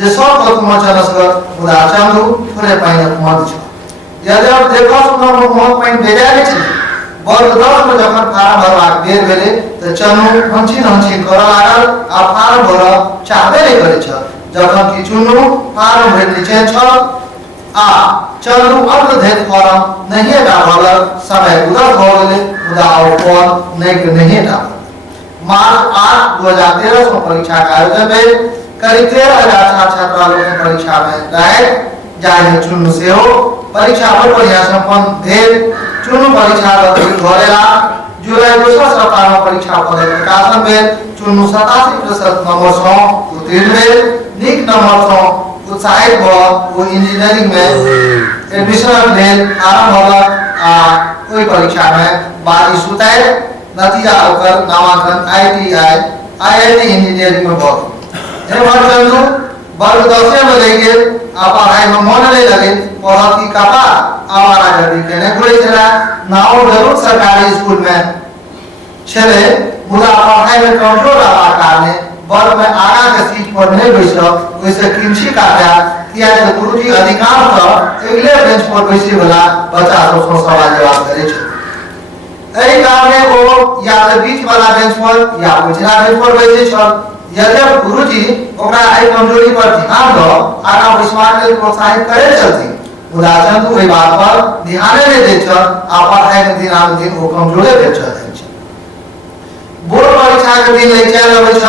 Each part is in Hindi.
जे सब तुम चलसगर मुदा चंदू थोड़े पाइन मत छ यदि आप देखो सुनो मोहन पाइन बेजारे छ वर्ग 10 में जखन फार्म भरबाक बेर भेले त चन्नू हंचिन कर लागल आ फार्म भर चाहबे नहीं करे छ जखन कि चुन्नू फार्म भर नीचे छ आ चन्नू अब धैर्य फॉर्म नहीं डालल समय उधर हो गेले मुदा फॉर्म नहीं डाल मार्च 8 2013 में परीक्षा का आयोजन भेल करीब 13,000 छात्र परीक्षा में रहे जाहि चुन्नू से हो परीक्षा बड़ बढ़िया संपन्न भेल चुन्नू परीक्षा घरेला जुलाई 2 सप्ताह में परीक्षा फल प्रकाशन भेल चुन्नू 87% नंबर से उत्तीर्ण भेल नीक नंबर से उत्साहित भ वो इंजीनियरिंग में एडमिशन भेल आरंभ होलक आ ओई परीक्षा में 22 सुताय नतीजा ओकर नामांकन IIT इंजीनियरिंग में भल एमहर चंदू वर्ग 10 में रह गेल आ पढ़ाई में मन नहीं लगे पढ़त की कपा आवारागर्दी केने घुरे छला नाओ जरूर सरकारी स्कूल में छले मुदा पढ़ाई में कंट्रोल आवा कारणे वर्ग में आगा के सीट पर नहीं बैसल वैसे किंची काटा किया जे गुरुजी अधिकांश अगले बेंच पर बैसे वाला बच्चा सब सवाल जवाब करे छै एही कारणे वो या तो बीच वाला बेंच पर या पिछला बेंच पर बैसे छ यदि गुरुजी ओकरा आई कमजोरी पर ध्यान दो आगा विश्वास के प्रोत्साहित करे चलती मुदा चंदू एहि बात पर ध्यान नहीं दै छ आ पढ़ाई में दिन वो कमजोरे भेल छ बोर्ड परीक्षा के दिन ले चल अबै छ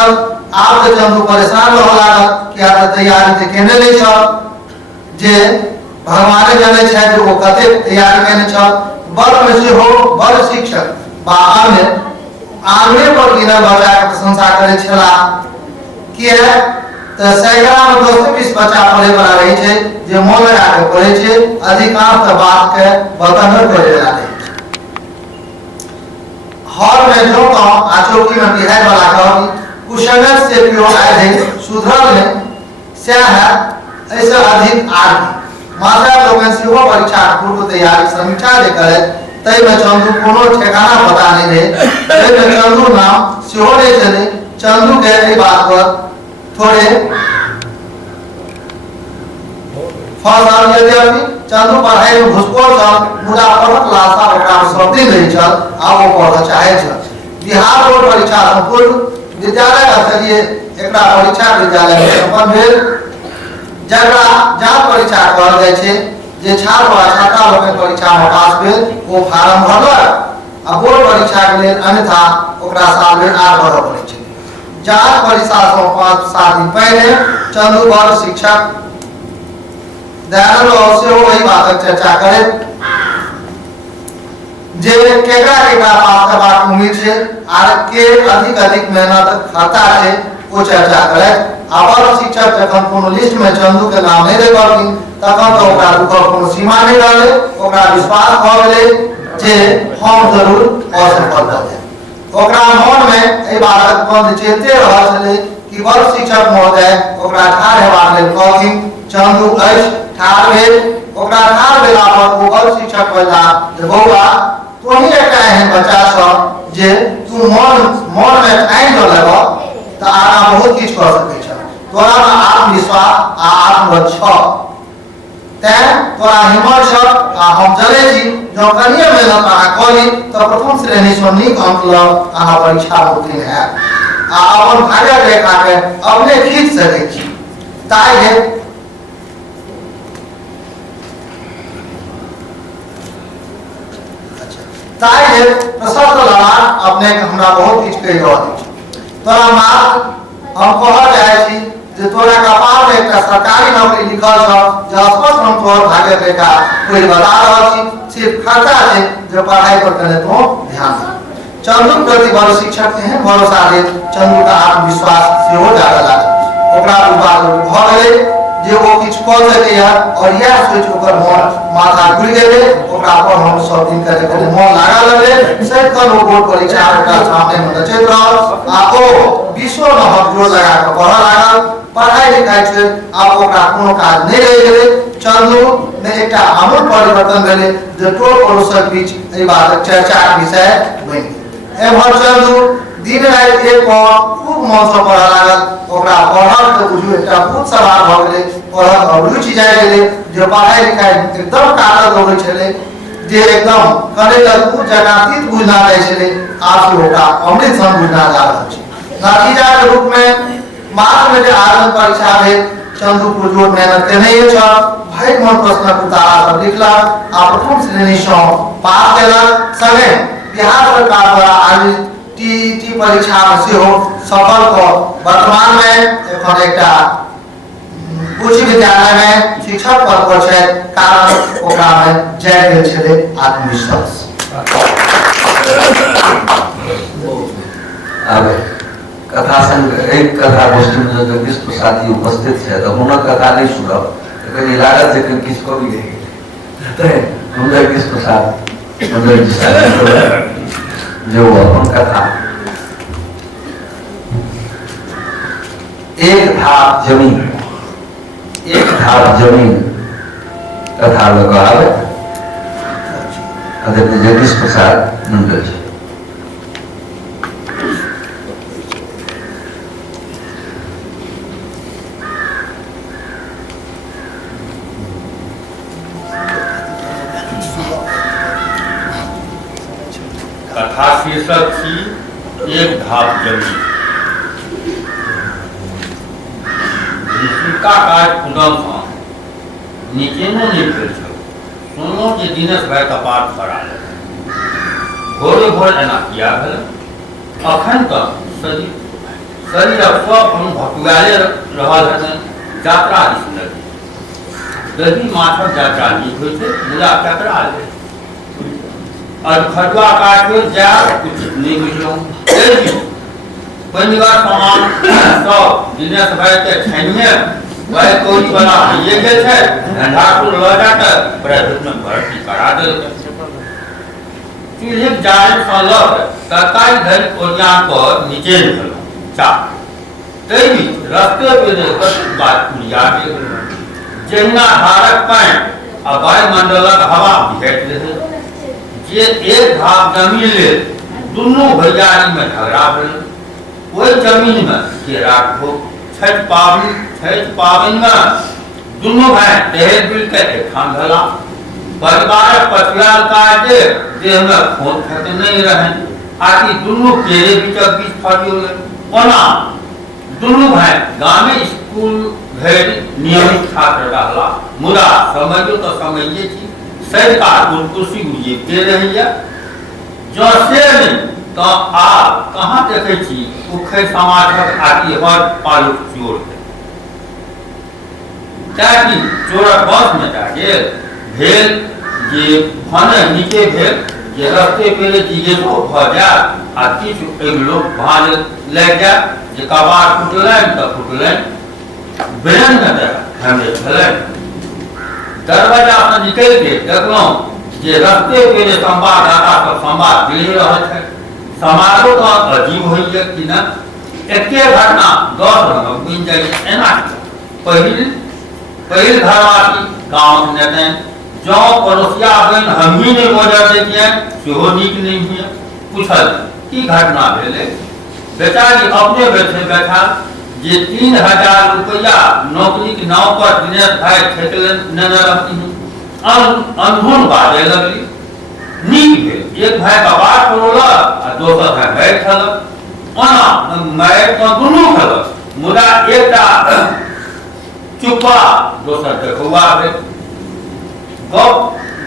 आप तो चंदू परेशान रह लागल कि आ तैयारी ते केने नहीं छ जे भगवान जाने छै जे वो कते तैयारी केने छ बड़ में से हो बड़ शिक्षक बा आंगने पर गिना बच्चा के प्रशंसा करे छला किया त सैकड़ा में 220 बच्चा पढ़े वाला रहे छे जे मन लगा के पढ़े छे अधिकांश त बात के बतन करे वाला रहे हॉल में जो तो आचौकी में बिहार वाला कहो कुशल से पियो आए थे सुधर ने से है ऐसा अधिक आदमी मात्रा लोगन से वो परीक्षा पूर्व तैयारी समीक्षा दे करे तई में चंदू कोनो ठिकाना पता नहीं रहे तई में चंदू नाम सेहो नहीं चले चंदू के ई बात पर थोड़े फॉर्म यदि अभी चंदू पढ़ाई में घुसखोर छ मुदा पढ़त लासा ओकरा सब दिन रही छ आ वो पढ़ चाहे छ बिहार बोर्ड परीक्षा संपूर्ण विद्यालय स्तरीय एकरा परीक्षा विद्यालय में संपन्न भेल जकरा जांच परीक्षा कहल जाइ छै जे छात्र वा छात्रा लोग परीक्षा में पास भेल वो फार्म भरलक आ बोर्ड परीक्षा के लेल अन्यथा ओकरा साल में 8 भरऽ पड़ै छै जांच परीक्षा से 5-7 दिन पहले चंदू वर्ग शिक्षक दयानंद से वही बात चर्चा करे जे केकरा पास करबाक उम्मीद छै आर के अधिक मेहनत खाता छै वो चर्चा करे आवर शिक्षक जखन कोनो लिस्ट में चंदू के नाम नहीं देखलखिन तखन तो ओकरा दुखक कोनो सीमा नहीं रहले ओकरा विश्वास भ गेले जे हम जरूर असफल भऽ ओकरा मन में एहि बातक बंद चलते रहल छलै कि वर्ग शिक्षक महोदय ओकरा ठाढ़ हेबाक लेल कहथिन चंदू अछि ठाढ़ भेल ओकरा ठाढ़ भेला पर ओ वर्ग शिक्षक कहला जे बौआ तोही एकटा एहन बच्चा छ जे तू मन में ठानि दऽ लेब त आगा बहुत किछु कऽ सकै छ तोरा में आत्मविश्वास आ आत्मबल छ तैं तोरा हिम्मत छ आ हम जनै छी जँ कनिए मेहनत अहाँ करी तऽ प्रथम श्रेणी सँ नीक अंक लऽ अहाँ परीक्षा उत्तीर्ण हैब आ अपन भाग्यक रेखा के अपने खींच सकै छी ताहि प्रशस्त ललाट अपने के हमरा बहुत किछु कहि रहल अछि तोरा मात्र हम कहऽ चाहै छी जे तोरा कपार में एक सरकारी नौकरी लिखल छ जे स्पष्ट हम तोहर भाग्य रेखा कोई बता रहल छी सिर्फ खर्चा छै जे पढ़ाई पर कने तो ध्यान दे चंदू प्रति वर्ग शिक्षक एहन भरोसा दे चंदू का आत्मविश्वास सेहो जागल लागल ओकरा बात भऽ गेलै जे वो किछु कऽ सकैया और यह सोच ओकर मन माथा घुरि गेलै ओकरा पर हम सब दिन करे मन लागल लगले सैकड़ों बोर्ड परीक्षा ओकरा सामने में नचैत रहल आ ओ विश्व में हम जोर लगा के पढ़ऽ लागल पढ़ाई लिखाई छै आब ओकरा कोनो काज नहीं रहि गेलै चंदू में एकटा आमूल परिवर्तन भेलै जे टोल पड़ोसक बीच एहि बातक चर्चाक विषय बनि गेल एम्हर चंदू दिन रात एक खूब मन से पढ़ा लागल ओकरा पढ़ल तो बुझू एकटा भूत सवार भ गेलै पढ़ल अरुचि जाय गेलै जे पढ़ाई लिखाई एकदम कागज होबै छलै जे एकदम करे खूब जगह बुझना जाय छलै आज ओकरा अमृत सन बुझना जा रहल छै नतीजा के रूप में मार्च में जे आरंभ परीक्षा भेल चंदू पुरजोर मेहनत केने छ भरि मन प्रश्न उतारा सब लिखलक आ प्रथम श्रेणी से पास केलक संगे बिहार सरकार द्वारा आयोजित टीईटी परीक्षा में से सफल को वर्तमान में एखन एकटा उच्च विद्यालय में शिक्षक पद पर छै कारण ओकरा में जय गेल छले आत्मविश्वास। अब कथा संग एक कथा गोष्ठी में जगदीश प्रसाद जी उपस्थित है तो हुनक कथा नहीं सुनब कहीं लागत है कि किसको भी नहीं हम जगदीश प्रसाद मंडल जी साहब जो अपन कथा एक धाप जमीन कथा लगा आदरणीय जगदीश प्रसाद मंडल जी। कथा शीर्षक थी एक धाप जमीन। का काज कुदम था नीचे नो नहीं फिर सुनो जे दिनेश भाई का पाठ करा ले भोरे भोर एना किया है अखन तक शरीर सब हम भटुआले रहल है यात्रा दिस दही माथक यात्रा नहीं होई छै मुदा टकरा ले और खटुआ काट के जा कुछ नहीं बुझलो परिवार सामान सब दिनेश भाई के छानिए भाई कोई बना ये के छै ढाकुर ल जाके प्राइवेट में भर्ती करा देल चूल्हे जाए सालक सरकारी धन ओरिया पर नीचे निकल चा तई रास्ते पे कत बात पुरिया के जहिना धारक पाए आ वायुमंडलक हवा भेट रहे जे एक भाग जमीन ले दोनों भैयारी में झगड़ा भेल वही जमीन में के राखो छठ पाबन में दोनों भाई दहेज बिल के ठान भला परिवार पछुआल काटे जे में खून खत नहीं रहे आखिर दोनों केरे बीच फटियो ओना दोनों भाई गांव में स्कूल भेज नियमित छात्र रहला मुदा समझो तो समझिए छी सरकार कुर्सी गुजे दे रही है जो से तो आप कहाँ देखे छी उखे समाजक आदि हर पालुक चोर ताकि चोरक बस में जाके भेल जे भने नीचे भेल जे रास्ते पे चीजे तो भ जा आ किछु एक लोग भाज ले जा जे कबाड़ फुटलन त फुटलन बेन न हमरे भलन दरवाजा से निकल के देखलो जे रास्ते पे संवाददाता सब संवाद दे रहल है समाजो तो अजीब हो कि न एके घटना 10 रंग बन जाए एना पहिल घरवासी गांव नेते जो पड़ोसिया बन हम ही नहीं मदद देतिए सेहो नीक नहीं हुए पूछल की घटना भेले बेचारी अपने बैठा जे 3000 रुपया नौकरी के नाव पर दिनेश भाई ठेकलन न रहती अनधुन बाजे लगली नीक भेल एक भाई का बात करोला आ दोसर भाई बैठल ओना मार तो दुनू खल मुदा एकटा चुप्पा दोसर देखुआ भेल गप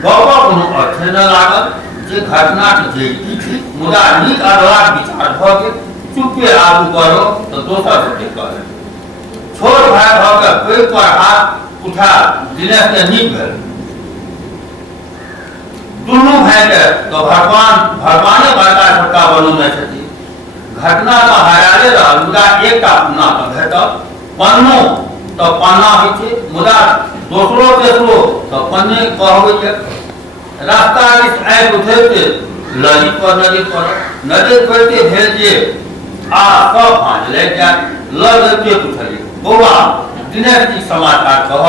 कोनो अर्थ न लागल जे घटना के जे मुदा नीक आधार विचार भ गेल चुप्पे आगू करो तो दोसर से कहे छोड़ भाई भ के पेट पर हाथ उठा दिनेश के नीक भेल दोनों भाई के तो भगवाने बड़का छोटका बनौने छथि घटना तो हराले रहल मुदा एकटा अपना तो भेटल पन्नो तो पन्ना होइ छै मुदा दोसरो तेसरो तो पन्ने कहबै छै रास्ता इस आइ उठैते नदी पड़ते भेल जे आ सब भांज ले जा लगे पूछलिए बौआ दिनेश जी समाचार कह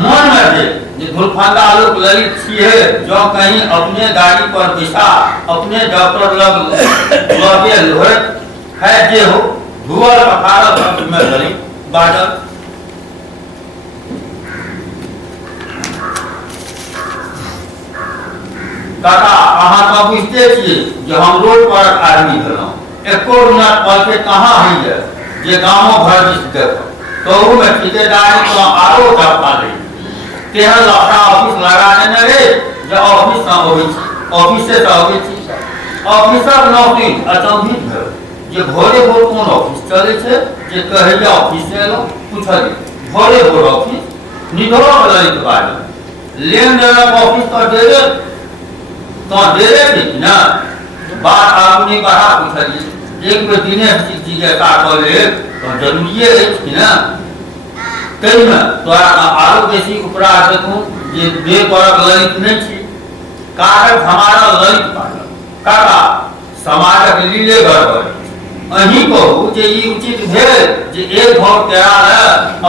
मन में जे जे धुलफंदा लोग ललित छिए, जो कहीं अपने गाड़ी पर बैसा अपने डॉक्टर लग लगे लोहत है जे हो धुअल पखारल शब्द में ललित बाजल। काका अहाँ तो बुझते छिए जे हम रोड पर आदमी भेलहुँ, एको मिनट पलके कहाँ होइए जे गाँवों घर दिस देख तहू में ठिकेदारी तो आरो टपका दै तेहन लफड़ा ऑफिस लगा देने रे जे ऑफिस से अबै छी ऑफिसे से अबै छी। ऑफिसर नौकरी अचंभित भेल जे भोरे भोर कोन ऑफिस चलै छै जे कहैया ऑफिस से एलहुँ पूछलिए भोरे भोर ऑफिस निधरो ललित बाजल लेन देन ऑफिस तो डेरे थी ना बात आपने कहा पूछलिए एक बेर दिनेश जी के साथ बोले तो जरूरी है कि ना कहीं ना तोरा आरो बेसी उपराध देखूं जे दे पर ललित नहीं छी कागज हमारा ललित पागल काका समाजक लीले गड़बड़ अही कहू जे ई उचित भेल जे एक भोर तेरा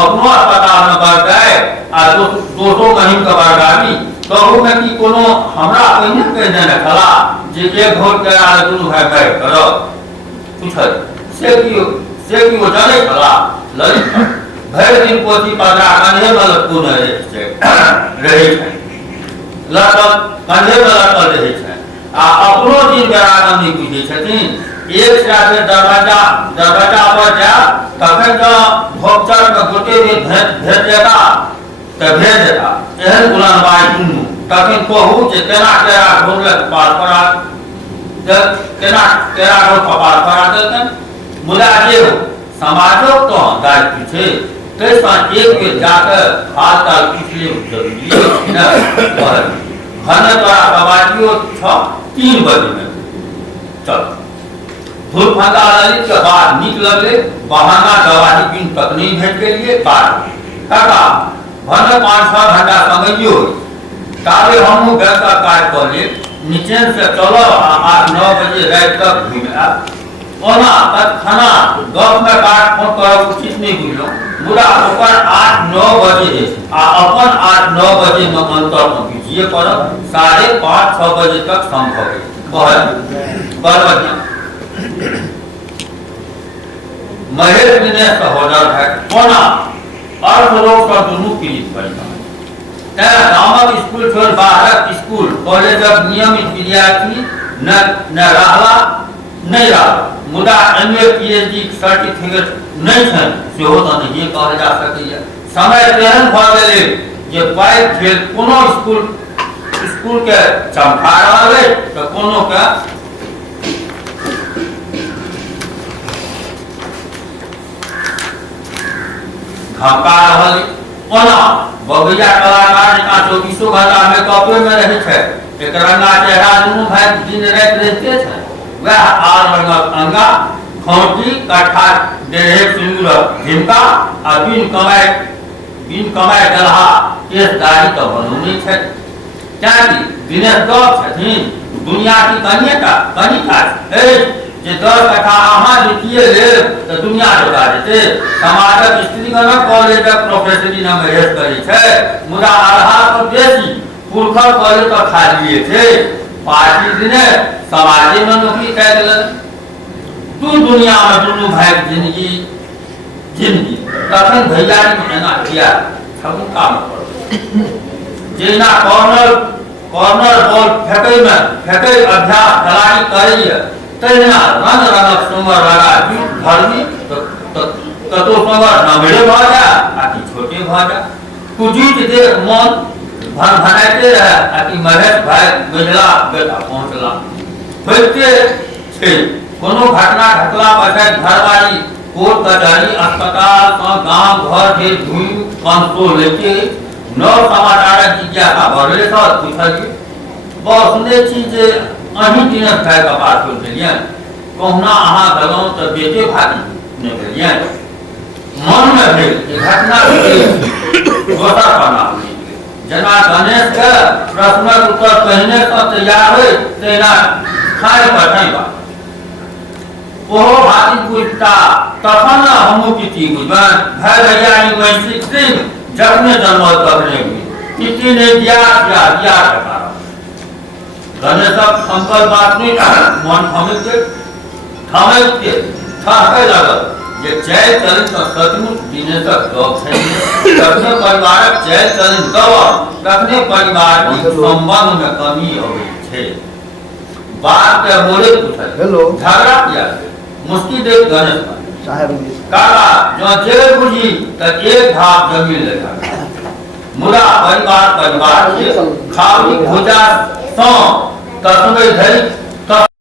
अपनो अस्पताल में बढ़ जाए आ दोसो कहीं का बरगामी कहू में कि कोनो हमरा पहिने कह देने छला जे एक भोर तेरा दुनू भाई भाई करो पूछल से कि वो जाने छला ललित भरि दिन पोथी पढ़ा कंधे में लटकल रहै छै लटकल कंधे में लटकल रहै छै आ अपनो दिन बेरागम नहीं बुझे छथिन। एक साथ दरवाजा पर जा तखन तो भोक्चर के गोटे भी भेज देता तो भेज देता एहन गुलामबाई दुनू तखन कहू जे केना केरा ढोल कपाल पड़ा केना केरा ढोल कपाल पड़ा देलकन मुदा जे हो समाजो तो दायित्व छै तैसा एक बेर जाकर हाल चाल पूछ ले जरूरी है ना घने द्वारा सवारियों 3 बजे में चल धुलफंदा ललित के बाद नीक लगले बहाना दवाही बिन तक नहीं भेट के लिए काट काका भले 5-6 घंटा समझियो ताबे हम घर का काट कर ले नीचे से चलो 8-9 बजे रात तक घूम आ ओना तत्क्षणा 10 में काट फोन कर उचित नहीं बुझलो मुदा ओकर 8-9 बजे है आ अपन 8-9 बजे में अंतर में बुझिए पर 5:30-6 बजे तक संभव है बहुत महेश दिनेश का होडर है कोना अर्थ लोग का दुनू पीड़ित परिवार तेरा गांवक स्कूल छोड़ बाहरक स्कूल कॉलेजक नियमित विद्यार्थी न रहला नहीं रहा मुदा एमए पीएचडी सर्टिफिकेट नहीं है सेहो तो नहीं कहल जा सकैया समय तेहन भऽ गेलै जे पाइ खेल कोनो स्कूल के चमका रहल है तो कोनो के धमका रहल ओना बगैया कलाकार का 24 घंटा मेकअपे में रहे छै एक रंगा चेहरा दुनू भाई दिन रात रहते छै वह आर रंगक अंगा खौटी कट्ठा डेढ़े सिंगुर झिमका आ बिन कमाए दलहा केस दाढ़ी तो बनौनी छै क्याकि दिनेश गप छथिन दुनिया की कनिका है जे 10 कट्ठा अहाँ लिखिए ले तो दुनिया जोगा देते समाजक स्त्रीगणक कॉलेजक प्रोफेसरी नाम हेस करै छै मुदा आधा पर बेसी पुरखर कॉलेज तो खालिए थे पार्टी दिने समाजे में नौकरी कर दिलन तू दुनिया में दुनू भाई जिंदगी तखन भैयारी में एना किया छमुका में पड़ जेना कॉर्नर बॉल फेंकै अभ्यास खिलाड़ी करैया तहिना रंग रंगक सुंगर लगा धरनी कतो सुंगर नमरे भऽ जा आ कि छोटे भऽ जा कुजीत देख मन भनभनाते रहे आ कि महेश भाई गजला बेटा पहुंचला होइते छै कोनो घटना घटला पछात घरवाली कोर्ट कचहरी अस्पताल का गांव घर के धुई कंसो लेके नव समाचार जिज्ञासा बढ़ले छ पूछलिए बस सुने छी जे अही दिनक भाई का बात हो गेलिए कहना अहाँ गलौ त बेटे भागी ने गेलिए मन में भेल घटना गोता बना जना गणेश के प्रश्नक उत्तर पहिने से तैयार हो तेना खाए पठाई बा ओहो भाती बुझता तखन हमहु किति बुझबन भाई भैया वैश्विक सिंह जब में जन्म तक नहीं किसी ने दिया दिया गणेशक संकल्प बात नहीं मन थमे ठाके लागल जे जय चरित सचमुच दिनेशक लोक छै तखने परिवारक जय चरित दब तखने परिवार की संबंध में कमी अबै छै। बात के बोले पूछल हेलो झगड़ा किया मुश्किल देख गणेश साहेब काला जो जे बुझी त एक धाप जमीन लेगा मुदा परिवार के खाली भुजा सो तस्मै धरि